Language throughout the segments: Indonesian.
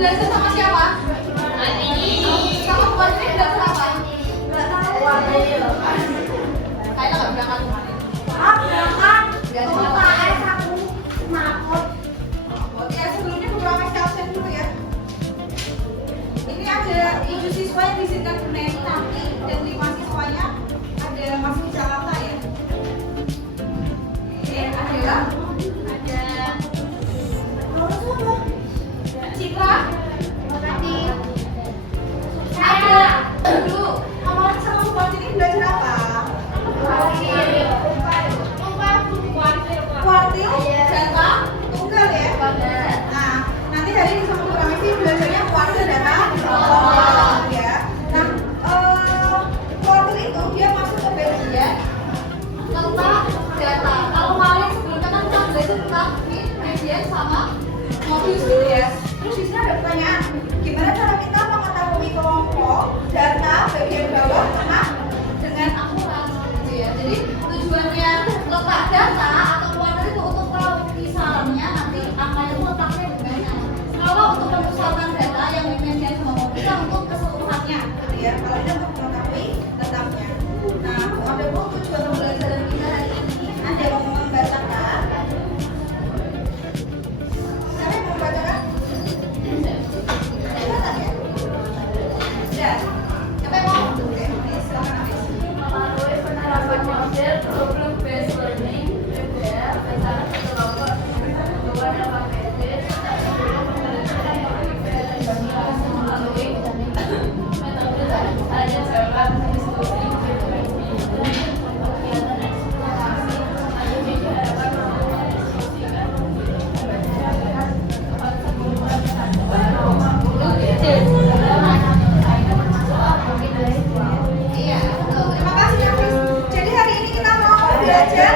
belajar sama siapa? Sama keluarga belajar apa? Kayaknya nggak berangkat kemarin. Oke, sebelumnya beberapa absen dulu ya. Ini ada 7 siswa yang diizinkan bermain nanti dan 5 siswanya ada masih di Jakarta ya. Oke, adalah Citra, ada dulu Amalan sama Bupati ini belajar apa? Kuartil, data, tunggal ya. Nah, nanti hari ini sama program ini belajarnya kuartil, data, tunggal ya. Nah, kuartil itu dia masuk ke bagian tentang data. Kalau kemarin sebelumnya kan kita belajar tentang bagian sama modul gitu ya. Terus di sini ada pertanyaan, gimana cara kita mengetahui kelompok data bagian bawah, tengah dengan akurat gitu ya. Jadi tujuannya letak data atau kuadrat itu untuk tahu misalnya nanti angkanya itu letaknya di mana. Kalau untuk memusatkan data yang dimention sama modul bisa untuk keseluruhannya gitu ya. Kalau ini untuk mengetahui letaknya. Nah, ada tujuan pembelajaran kita hari ini. Ada yang mau membacakan? Siapa yang mau membacakan? Ya. Siapa yang mau? Oke, silakan Amis. Melalui penerapan model problem based learning (PBL) antara kelompok kedua dalam PD melalui metode tanya jawab, diskusi, kegiatan eksplorasi, lalu diharapkan mendiskusikan Iya, terima kasih Amis. Jadi hari ini kita mau belajar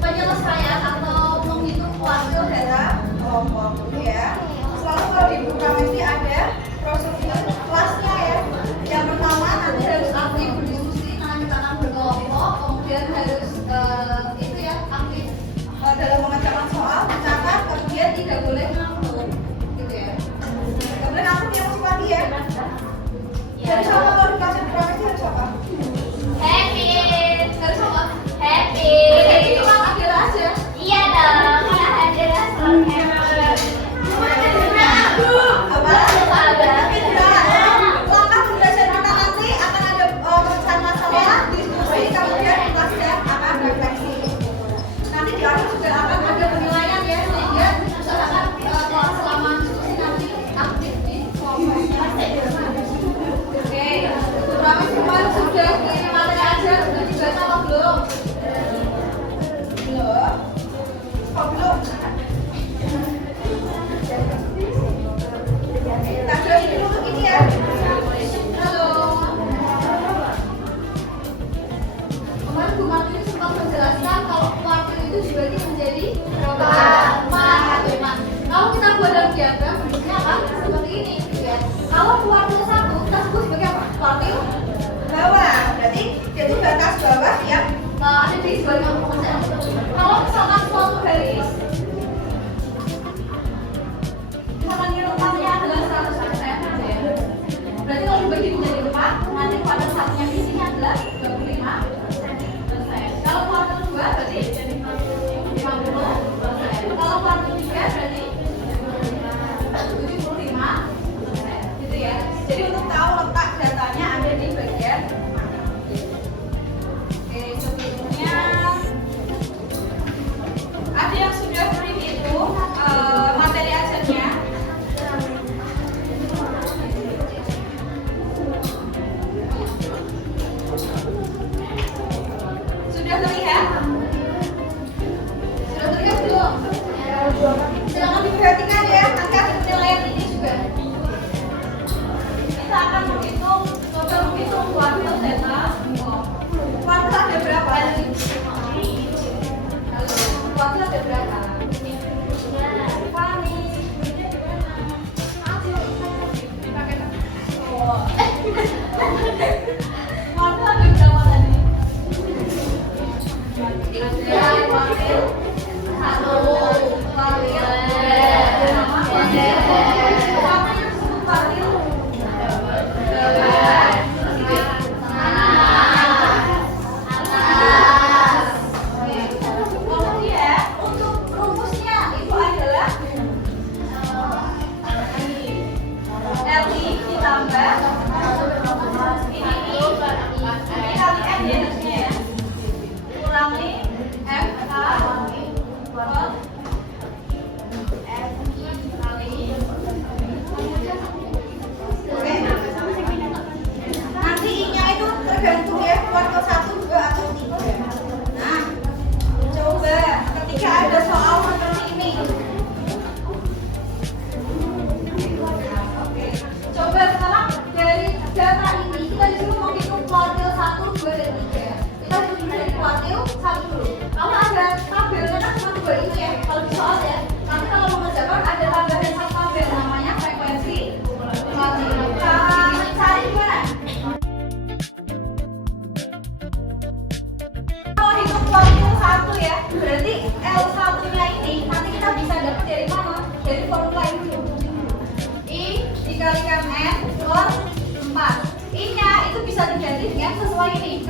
penyelesaian atau menghitung kuartil data kelompok ya. Selalu kalau di buku ini ada prosedur kelasnya ya. Yang pertama nanti harus aktif berdiskusi, nanti kita akan berkelompok, kemudian harus itu ya aktif dalam mengerjakan soal, mencatat, kemudian tidak boleh nganggur gitu ya. Kemudian aku yang masuk lagi ya. Dari siapa kalau di kelas yang profesi harus apa? happy. Harus apa? Happy. Jadi cuma ambil aja. Iya dong, karena adalah selalu happy. Langkah pembelajaran kita nanti akan ada pemecahan masalah, diskusi, kemudian kelasnya akan refleksi. Nanti di akhir juga akan ada penilaian ya, sehingga usahakan selama diskusi nanti aktif di kelompoknya. Oke, berapa semua sudah kirim materi aja, sudah dibaca atau belum? Belum? Kok belum? Nah, jadi dulu ini ya. Halo. Kemarin Bu Martin sempat menjelaskan kalau kuartil itu dibagi menjadi berapa? 4. Kalau kita buat dalam diagram bentuknya akan seperti ini ya. Kalau kuartil 1 kita sebut sebagai apa? Kuartil bawah. Berarti itu batas bawah yang ada di sebagian persen. Kalau misalkan suatu garis misalkan nilainya adalah 100% ya. Berarti kalau dibagi menjadi 4, nanti kuartil satunya isinya adalah 25%. Kalau kuartil 2 berarti 50%. Kalau kuartil 3 berarti 75%. Gitu ya. Jadi untuk tahu letak datanya ada di bagian mana. Oke, sebelumnya ada yang sudah brief itu materi ajarnya. Sudah terlihat? Sudah terlihat belum? Silakan diperhatikan ya, nanti ada penilaian ini juga. Kita akan coba menghitung kuartil data. Kuartil ada berapa? Halo, kuartil ada berapa? Kuartil ada berapa tadi? Kuartil 1, kuartil 2, kuartil 3.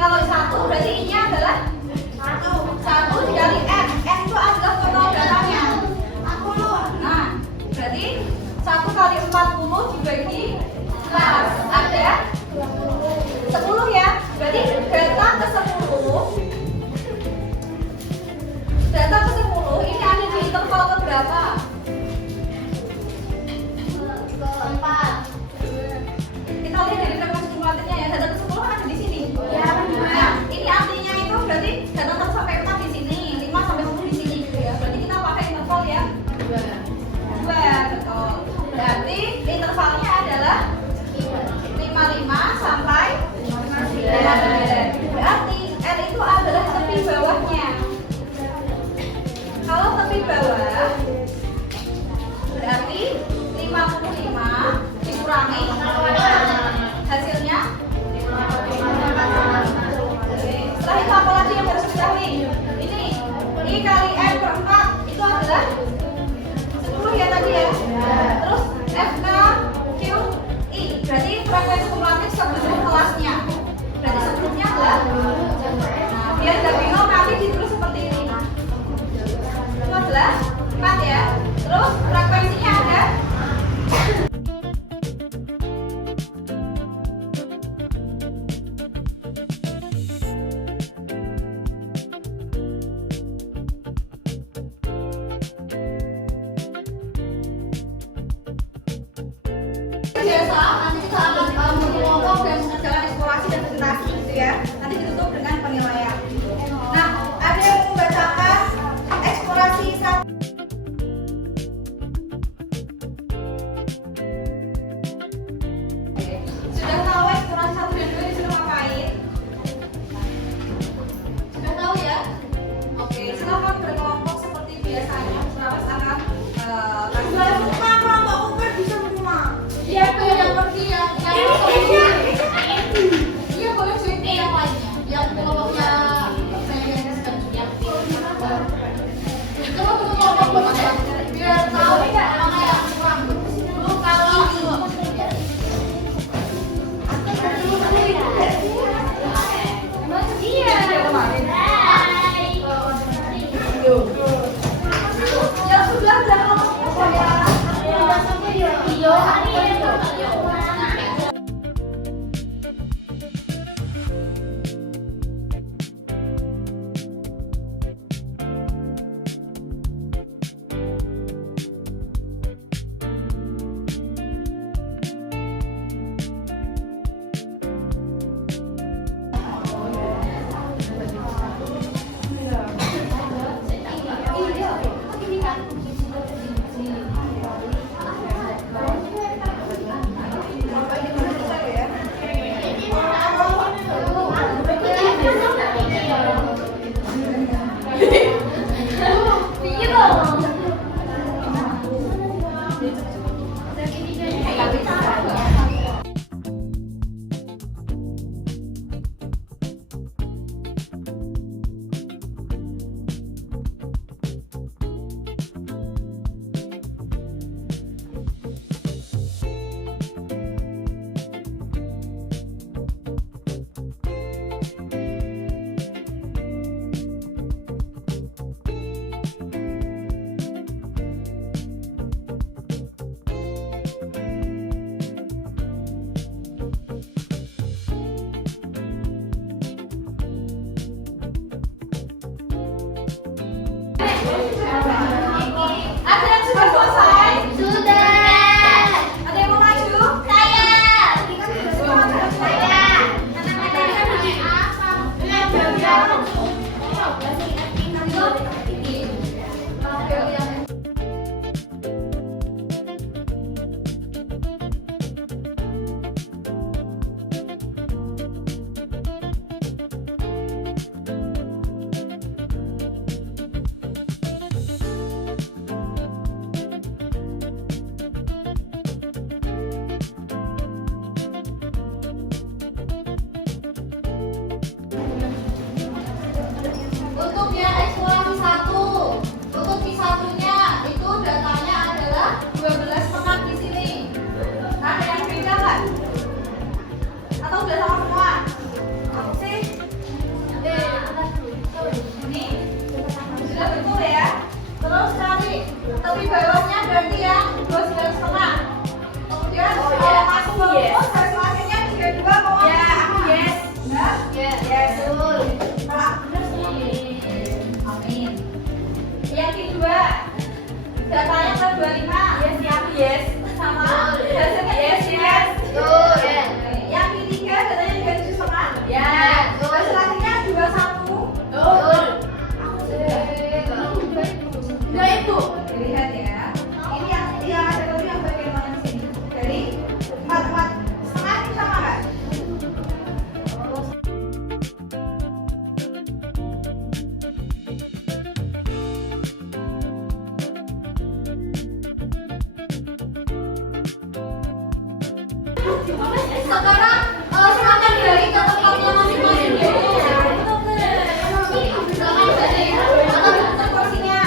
Kalau 1 berarti ini adalah 1 dikali N. N itu adalah total berapanya? 40. Nah, berarti 1 kali 40 dibagi 4 ada 10 ya. Berarti delta ke 10 ini ada di interval ke berapa? Kita lihat dari frekuensi kumulatifnya ya. Data ke 10 kan ada di sini. Nah, ini artinya itu berarti data 1 sampai 4 di sini, 5 sampai 10 di sini gitu ya. Berarti kita pakai interval ya 2, betul. Berarti intervalnya adalah 55 sampai 59. Berarti L itu adalah tepi bawahnya. Kalau tepi bawah berarti 55 dikurangi hasilnya. Oke, setelah itu apa lagi yang harus diketahui? Ini I kali N per 4 itu adalah 10 ya tadi ya. Terus FK Q I berarti frekuensi kumulatif sebelum kelasnya. Berarti sebelumnya adalah, nah, biar tidak bingung nanti ditulis seperti ini. Itu adalah 4 ya. Terus frekuensinya ada biasa. Nanti kita akan mengelompok dan mengerjakan eksplorasi dan presentasi gitu ya. Nanti ditutup dengan penilaian. Nah, ada yang membacakan eksplorasi 1. Sudah tahu eksplorasi 1 dan 2 disuruh ngapain? Sudah tahu ya? Oke, silakan berkelompok seperti biasanya. Selamat akan kasih kelompok bisa semua. Dia yang pergi Yang kedua, datanya ke 25. Yes, siap, yes. Sama. Yes, yes. Tuh, ya. Yang ketiga, datanya 27,5. Ya. Selanjutnya 21. Tuh. Enggak itu. Lihat ya. Ini yang ada tuh yang bagian mana di sini? Dari 4 setengah ini sama nggak? Sekarang silakan dari ke tempatnya masing-masing dulu. Porsinya.